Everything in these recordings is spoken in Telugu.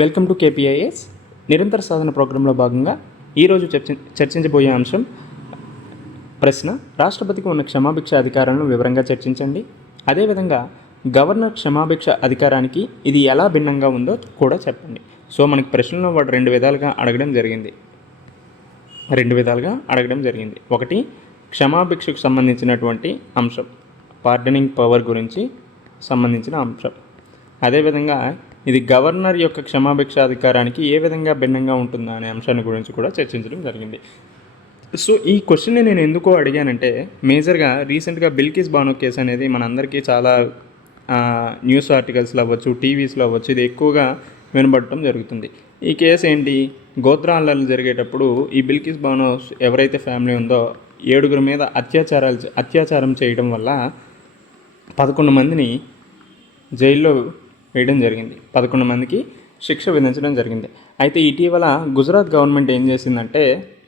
వెల్కమ్ టు కేపీఐఎస్ నిరంతర సాధన ప్రోగ్రాంలో భాగంగా ఈరోజు చర్చించబోయే అంశం ప్రశ్న: రాష్ట్రపతికి ఉన్న క్షమాభిక్ష అధికారాలను వివరంగా చర్చించండి. అదేవిధంగా గవర్నర్ క్షమాభిక్ష అధికారానికి ఇది ఎలా భిన్నంగా ఉందో కూడా చెప్పండి. సో మనకి ప్రశ్నలో వాడు రెండు విధాలుగా అడగడం జరిగింది. ఒకటి, క్షమాభిక్షకు సంబంధించినటువంటి అంశం, పార్డనింగ్ పవర్ గురించి సంబంధించిన అంశం. అదేవిధంగా ఇది గవర్నర్ యొక్క క్షమాభిక్ష అధికారానికి ఏ విధంగా భిన్నంగా ఉంటుందా అనే అంశాన్ని గురించి కూడా చర్చించడం జరిగింది. సో ఈ క్వశ్చన్ని నేను ఎందుకో అడిగానంటే, మేజర్గా రీసెంట్గా బిల్కిస్ బానో కేసు అనేది మనందరికీ చాలా న్యూస్ ఆర్టికల్స్లో అవ్వచ్చు, టీవీస్లో అవ్వచ్చు, ఇది ఎక్కువగా వినబడటం జరుగుతుంది. ఈ కేసు ఏంటి, గోత్రాలలో జరిగేటప్పుడు ఈ బిల్కిస్ బానో ఎవరైతే ఫ్యామిలీ ఉందో 7 మీద అత్యాచారం చేయడం వల్ల 11 మందిని జైల్లో వేయడం జరిగింది. 11 మందికి శిక్ష విధించడం జరిగింది. అయితే ఇటీవల గుజరాత్ గవర్నమెంట్ ఏం చేసిందంటే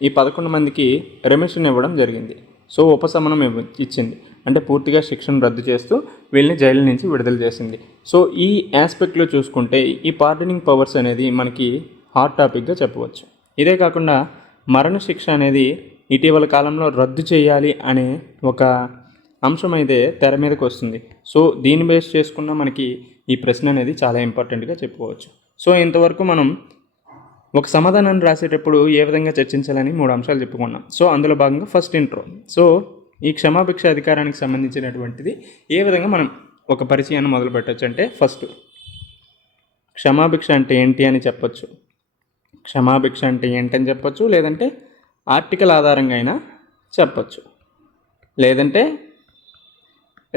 ఈ 11 మందికి రెమిషన్ ఇవ్వడం జరిగింది. సో ఉపశమనం ఇచ్చింది, అంటే పూర్తిగా శిక్షను రద్దు చేస్తూ వీళ్ళని జైలు నుంచి విడుదల చేసింది. సో ఈ ఆస్పెక్ట్లో చూసుకుంటే ఈ పార్డనింగ్ పవర్స్ అనేది మనకి హాట్ టాపిక్గా చెప్పవచ్చు. ఇదే కాకుండా మరణశిక్ష అనేది ఇటీవల కాలంలో రద్దు చేయాలి అనే ఒక అంశం అయితే తెర మీదకి వస్తుంది. సో దీన్ని బేస్ చేసుకున్న మనకి ఈ ప్రశ్న అనేది చాలా ఇంపార్టెంట్గా చెప్పుకోవచ్చు. సో ఇంతవరకు మనం ఒక సమాధానాన్ని రాసేటప్పుడు ఏ విధంగా చర్చించాలని 3 అంశాలు చెప్పుకున్నాం. సో అందులో భాగంగా ఫస్ట్ ఇంట్రో. సో ఈ క్షమాభిక్ష అధికారానికి సంబంధించినటువంటిది ఏ విధంగా మనం ఒక పరిచయాన్ని మొదలు పెట్టచ్చు అంటే, ఫస్ట్ క్షమాభిక్ష అంటే ఏంటి అని చెప్పచ్చు. క్షమాభిక్ష అంటే ఏంటని చెప్పచ్చు, లేదంటే ఆర్టికల్ ఆధారంగా అయినా చెప్పచ్చు, లేదంటే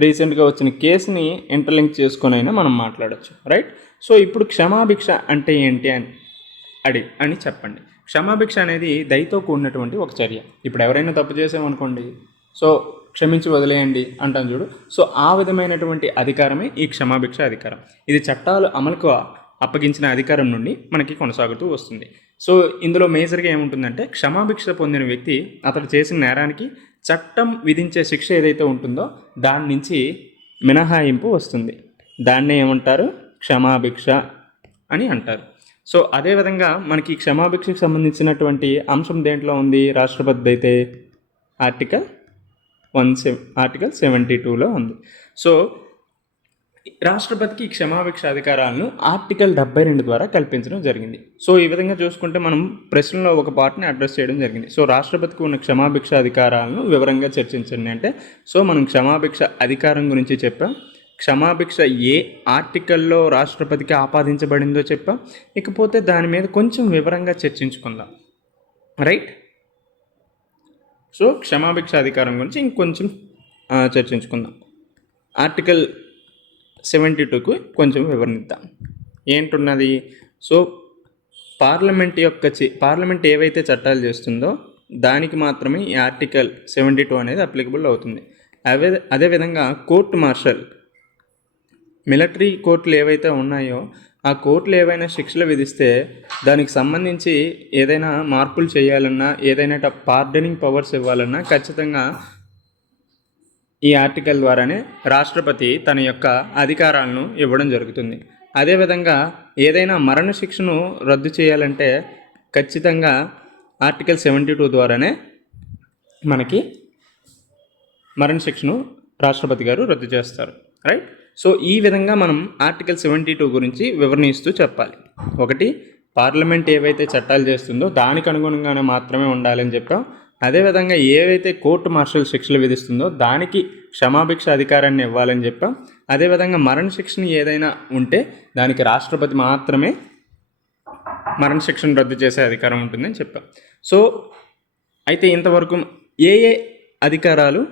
రీసెంట్గా వచ్చిన కేసుని ఇంటర్లింక్ చేసుకొని అయినా మనం మాట్లాడచ్చు, రైట్? సో ఇప్పుడు క్షమాభిక్ష అంటే ఏంటి అని చెప్పండి. క్షమాభిక్ష అనేది దయతో కూడినటువంటి ఒక చర్య. ఇప్పుడు ఎవరైనా తప్పు చేసామనుకోండి, సో క్షమించి వదిలేయండి అంటాం చూడు. సో ఆ విధమైనటువంటి అధికారమే ఈ క్షమాభిక్ష అధికారం. ఇది చట్టాలు అమలుకు అప్పగించిన అధికారం నుండి మనకి కొనసాగుతూ వస్తుంది. సో ఇందులో మేజర్గా ఏముంటుందంటే, క్షమాభిక్ష పొందిన వ్యక్తి అతడు చేసిన నేరానికి చట్టం విధించే శిక్ష ఏదైతే ఉంటుందో దాని నుంచి మినహాయింపు వస్తుంది. దాన్నే ఏమంటారు, క్షమాభిక్ష అని అంటారు. సో అదేవిధంగా మనకి క్షమాభిక్షకు సంబంధించినటువంటి అంశం దేంట్లో ఉంది, రాష్ట్రపతి అయితే ఆర్టికల్ 72లో ఉంది. సో రాష్ట్రపతికి క్షమాభిక్ష అధికారాలను ఆర్టికల్ 72 ద్వారా కల్పించడం జరిగింది. సో ఈ విధంగా చూసుకుంటే మనం ప్రశ్నలో ఒక పార్ట్ని అడ్రస్ చేయడం జరిగింది. సో రాష్ట్రపతికి ఉన్న క్షమాభిక్ష అధికారాలను వివరంగా చర్చించండి అంటే, సో మనం క్షమాభిక్ష అధికారం గురించి చెప్పాం. క్షమాభిక్ష ఏ ఆర్టికల్లో రాష్ట్రపతికి ఆపాదించబడిందో చెప్పాం. ఇకపోతే దాని మీద కొంచెం వివరంగా చర్చించుకుందాం, రైట్? సో క్షమాభిక్ష అధికారం గురించి ఇంకొంచెం చర్చించుకుందాం. ఆర్టికల్ 72కు కొంచెం వివరణిద్దాం. ఏంటున్నది, సో పార్లమెంట్ ఏవైతే చట్టాలు చేస్తుందో దానికి మాత్రమే ఈ ఆర్టికల్ 72 అనేది అప్లికబుల్ అవుతుంది. అదేవిధంగా కోర్టు మార్షల్, మిలిటరీ కోర్టులు ఏవైతే ఉన్నాయో ఆ కోర్టులు ఏవైనా శిక్షలు విధిస్తే దానికి సంబంధించి ఏదైనా మార్పులు చేయాలన్నా, ఏదైనా పార్డనింగ్ పవర్స్ ఇవ్వాలన్నా ఖచ్చితంగా ఈ ఆర్టికల్ ద్వారానే రాష్ట్రపతి తన యొక్క అధికారాలను ఇవ్వడం జరుగుతుంది. అదేవిధంగా ఏదైనా మరణశిక్షను రద్దు చేయాలంటే ఖచ్చితంగా ఆర్టికల్ 72 ద్వారానే మనకి మరణశిక్షను రాష్ట్రపతి గారు రద్దు చేస్తారు, రైట్? సో ఈ విధంగా మనం ఆర్టికల్ 72 గురించి వివరణ ఇస్తూ చెప్పాలి. ఒకటి, పార్లమెంట్ ఏవైతే చట్టాలు చేస్తుందో దానికి అనుగుణంగానే మాత్రమే ఉండాలని చెప్పాం. అదేవిధంగా ఏవైతే కోర్టు మార్షల్ శిక్షలు విధిస్తుందో దానికి క్షమాభిక్ష అధికారాన్ని ఇవ్వాలని చెప్పాం. అదేవిధంగా మరణశిక్షను ఏదైనా ఉంటే దానికి రాష్ట్రపతి మాత్రమే మరణశిక్షను రద్దు చేసే అధికారం ఉంటుందని చెప్పాం. సో అయితే ఇంతవరకు ఏ అధికారాలు,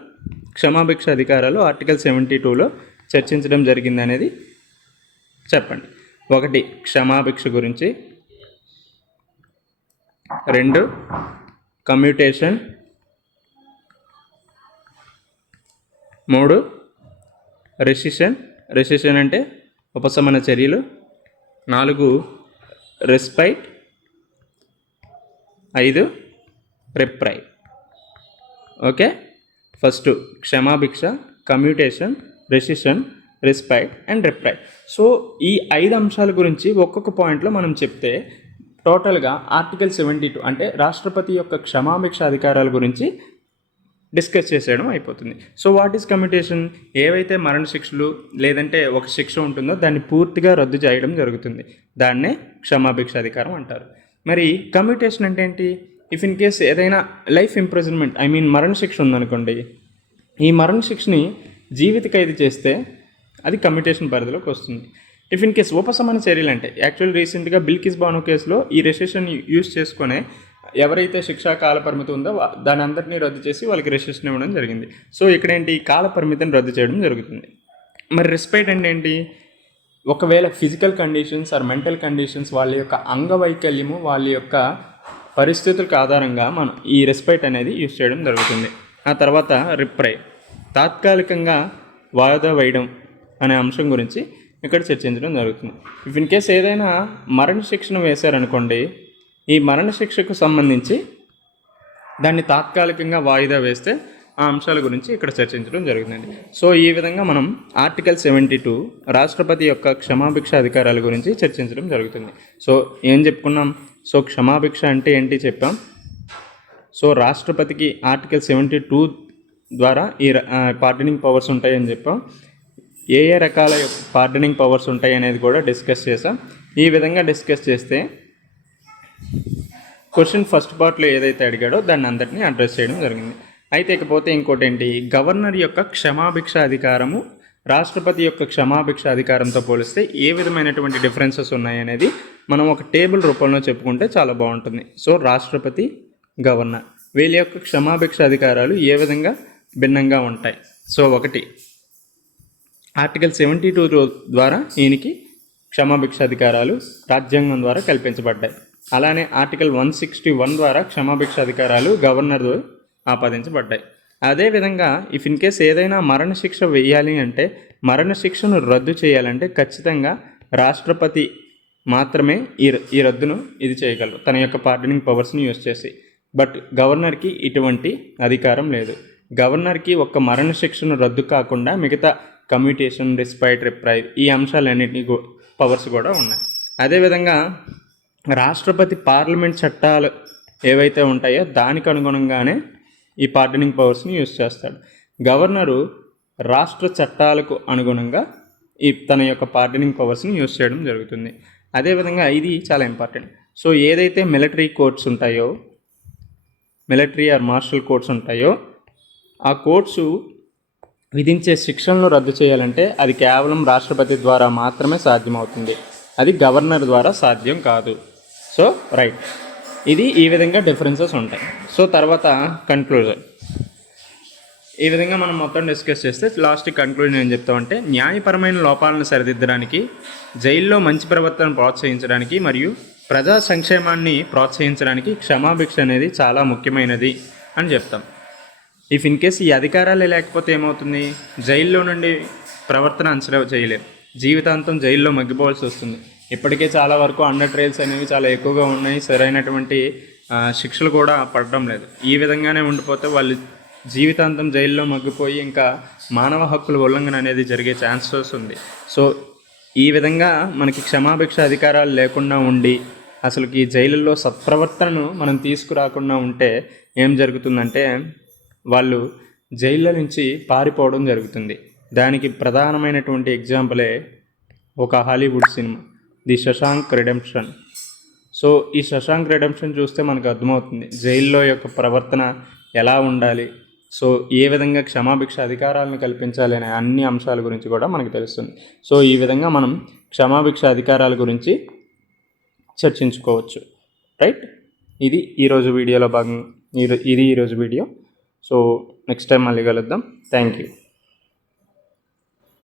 క్షమాభిక్ష అధికారాలు ఆర్టికల్ 72లో చర్చించడం జరిగింది అనేది చెప్పండి. 1, క్షమాభిక్ష గురించి. 2, కమ్యూటేషన్. 3, రెసిషన్ అంటే ఉపశమన చర్యలు. 4, రెస్పైట్. 5, రిప్రైవ్. ఓకే, ఫస్ట్ క్షమాభిక్ష, commutation, rescission, respect and reprieve. So ఈ 5 అంశాల గురించి ఒక్కొక్క పాయింట్లో మనం చెప్తే టోటల్గా ఆర్టికల్ 72 అంటే రాష్ట్రపతి యొక్క క్షమాభిక్ష అధికారాల గురించి డిస్కస్ చేసేయడం అయిపోతుంది. So what is commutation? ఏవైతే మరణశిక్షలు లేదంటే ఒక శిక్ష ఉంటుందో దాన్ని పూర్తిగా రద్దు చేయడం జరుగుతుంది. దాన్నే క్షమాభిక్ష అధికారం అంటారు. మరి కమ్యూటేషన్ అంటే ఏంటి? ఇఫ్ ఇన్ కేస్ ఏదైనా లైఫ్ ఇంప్రిజన్మెంట్ మరణశిక్ష ఉందనుకోండి, ఈ మరణశిక్షని జీవిత ఖైదు చేస్తే అది కమ్యూటేషన్ పరిధిలోకి వస్తుంది. ఇఫ్ ఇన్ కేస్ ఉపశమన చర్యలు అంటే యాక్చువల్ రీసెంట్గా బిల్కిస్ బానో కేసులో ఈ రెసిషన్ యూజ్ చేసుకునే ఎవరైతే శిక్షా కాల పరిమితి ఉందో దాని అందరినీ రద్దు చేసి వాళ్ళకి రెసిషన్ ఇవ్వడం జరిగింది. సో ఇక్కడేంటి, కాల పరిమితిని రద్దు చేయడం జరుగుతుంది. మరి రెస్పెక్ట్ అంటే ఏంటి? ఒకవేళ physical conditions or mental conditions, వాళ్ళ యొక్క అంగవైకల్యము, వాళ్ళ యొక్క పరిస్థితులకు ఆధారంగా మనం ఈ రెస్పెక్ట్ అనేది యూజ్ చేయడం జరుగుతుంది. ఆ తర్వాత రిప్రైట్, తాత్కాలికంగా వాయిదా వేయడం అనే అంశం గురించి ఇక్కడ చర్చించడం జరుగుతుంది. ఇఫ్ ఇన్ కేస్ ఏదైనా మరణశిక్షను వేశారనుకోండి, ఈ మరణశిక్షకు సంబంధించి దాన్ని తాత్కాలికంగా వాయిదా వేస్తే ఆ అంశాల గురించి ఇక్కడ చర్చించడం జరుగుతుంది. సో ఈ విధంగా మనం ఆర్టికల్ 72 రాష్ట్రపతి యొక్క క్షమాభిక్ష అధికారాల గురించి చర్చించడం జరుగుతుంది. సో ఏం చెప్పుకున్నాం? సో క్షమాభిక్ష అంటే ఏంటి చెప్పాం. సో రాష్ట్రపతికి ఆర్టికల్ 72 ద్వారా ఈ పార్డనింగ్ పవర్స్ ఉంటాయని చెప్పాం. ఏ రకాల పార్డనింగ్ పవర్స్ ఉంటాయి అనేది కూడా డిస్కస్ చేసాం. ఈ విధంగా డిస్కస్ చేస్తే క్వశ్చన్ ఫస్ట్ పార్ట్లో ఏదైతే అడిగాడో దాన్ని అందరినీ అడ్రస్ చేయడం జరిగింది. అయితే ఇకపోతే ఇంకోటి ఏంటి, గవర్నర్ యొక్క క్షమాభిక్ష అధికారము రాష్ట్రపతి యొక్క క్షమాభిక్ష అధికారంతో పోలిస్తే ఏ విధమైనటువంటి డిఫరెన్సెస్ ఉన్నాయి అనేది మనం ఒక టేబుల్ రూపంలో చెప్పుకుంటే చాలా బాగుంటుంది. సో రాష్ట్రపతి, గవర్నర్ వీళ్ళ యొక్క క్షమాభిక్ష అధికారాలు ఏ విధంగా భిన్నంగా ఉంటాయి? సో ఒకటి, ఆర్టికల్ 72 ద్వారా ఈయనకి క్షమాభిక్ష అధికారాలు రాజ్యాంగం ద్వారా కల్పించబడ్డాయి. అలానే ఆర్టికల్ 161 ద్వారా క్షమాభిక్ష అధికారాలు గవర్నర్ ఆపాదించబడ్డాయి. అదేవిధంగా ఇఫ్ ఇన్ కేస్ ఏదైనా మరణశిక్ష వేయాలి అంటే, మరణశిక్షను రద్దు చేయాలంటే ఖచ్చితంగా రాష్ట్రపతి మాత్రమే ఈ రద్దును ఇది చేయగలరు తన యొక్క పార్డనింగ్ పవర్స్ని యూజ్ చేసి. బట్ గవర్నర్కి ఇటువంటి అధికారం లేదు. గవర్నర్కి ఒక్క మరణశిక్షను రద్దు కాకుండా మిగతా కమ్యూటేషన్, రెస్పెక్ట్, రిప్రైవ్ ఈ అంశాలన్నింటినీ పవర్స్ కూడా ఉన్నాయి. అదేవిధంగా రాష్ట్రపతి పార్లమెంట్ చట్టాలు ఏవైతే ఉంటాయో దానికి అనుగుణంగానే ఈ పార్డనింగ్ పవర్స్ని యూజ్ చేస్తాడు. గవర్నరు రాష్ట్ర చట్టాలకు అనుగుణంగా తన యొక్క పార్డనింగ్ పవర్స్ని యూజ్ చేయడం జరుగుతుంది. అదేవిధంగా ఇది చాలా ఇంపార్టెంట్. సో ఏదైతే మిలిటరీ కోర్ట్స్ ఉంటాయో, మిలిటరీ ఆర్ మార్షల్ కోర్ట్స్ ఉంటాయో, ఆ కోర్ట్సు విధించే శిక్షలను రద్దు చేయాలంటే అది కేవలం రాష్ట్రపతి ద్వారా మాత్రమే సాధ్యమవుతుంది. అది గవర్నర్ ద్వారా సాధ్యం కాదు. సో రైట్, ఇది ఈ విధంగా డిఫరెన్సెస్ ఉంటాయి. సో తర్వాత కన్క్లూజన్, ఈ విధంగా మనం మొత్తం డిస్కస్ చేస్తే లాస్ట్ కన్క్లూజన్ ఏం చెప్తామంటే, న్యాయపరమైన లోపాలను సరిదిద్దడానికి, జైల్లో మంచి ప్రవర్తన ప్రోత్సహించడానికి మరియు ప్రజా సంక్షేమాన్ని ప్రోత్సహించడానికి క్షమాభిక్ష అనేది చాలా ముఖ్యమైనది అని చెప్తాం. ఇఫ్ ఇన్ కేస్ ఈ అధికారాలే లేకపోతే ఏమవుతుంది, జైల్లో నుండి ప్రవర్తన అంచనా చేయలేం, జీవితాంతం జైల్లో మగ్గిపోవాల్సి వస్తుంది. ఇప్పటికే చాలా వరకు అండర్ ట్రయల్స్ అనేవి చాలా ఎక్కువగా ఉన్నాయి, సరైనటువంటి శిక్షలు కూడా పడడం లేదు. ఈ విధంగానే ఉండిపోతే వాళ్ళు జీవితాంతం జైల్లో మగ్గిపోయి ఇంకా మానవ హక్కుల ఉల్లంఘన అనేది జరిగే ఛాన్సెస్ ఉంది. సో ఈ విధంగా మనకి క్షమాభిక్ష అధికారాలు లేకుండా ఉండి అసలుకి ఈ జైలుల్లో సత్ప్రవర్తనను మనం తీసుకురాకుండా ఉంటే ఏం జరుగుతుందంటే, వాళ్ళు జైళ్ళ నుంచి పారిపోవడం జరుగుతుంది. దానికి ప్రధానమైనటువంటి ఎగ్జాంపులే ఒక Hollywood cinema the Shashank redemption. So ఈ శశాంక్ రిడెంప్షన్ చూస్తే మనకు అర్థమవుతుంది జైల్లో యొక్క ప్రవర్తన ఎలా ఉండాలి, సో ఏ విధంగా క్షమాభిక్ష అధికారాలను కల్పించాలి అనే అన్ని అంశాల గురించి కూడా మనకు తెలుస్తుంది. సో ఈ విధంగా మనం క్షమాభిక్ష అధికారాల గురించి చర్చించుకోవచ్చు. రైట్, ఇది ఈరోజు వీడియోలో భాగం, ఇది ఈరోజు వీడియో. సో నెక్స్ట్ టైం మళ్ళీ కలుద్దాం. Thank you.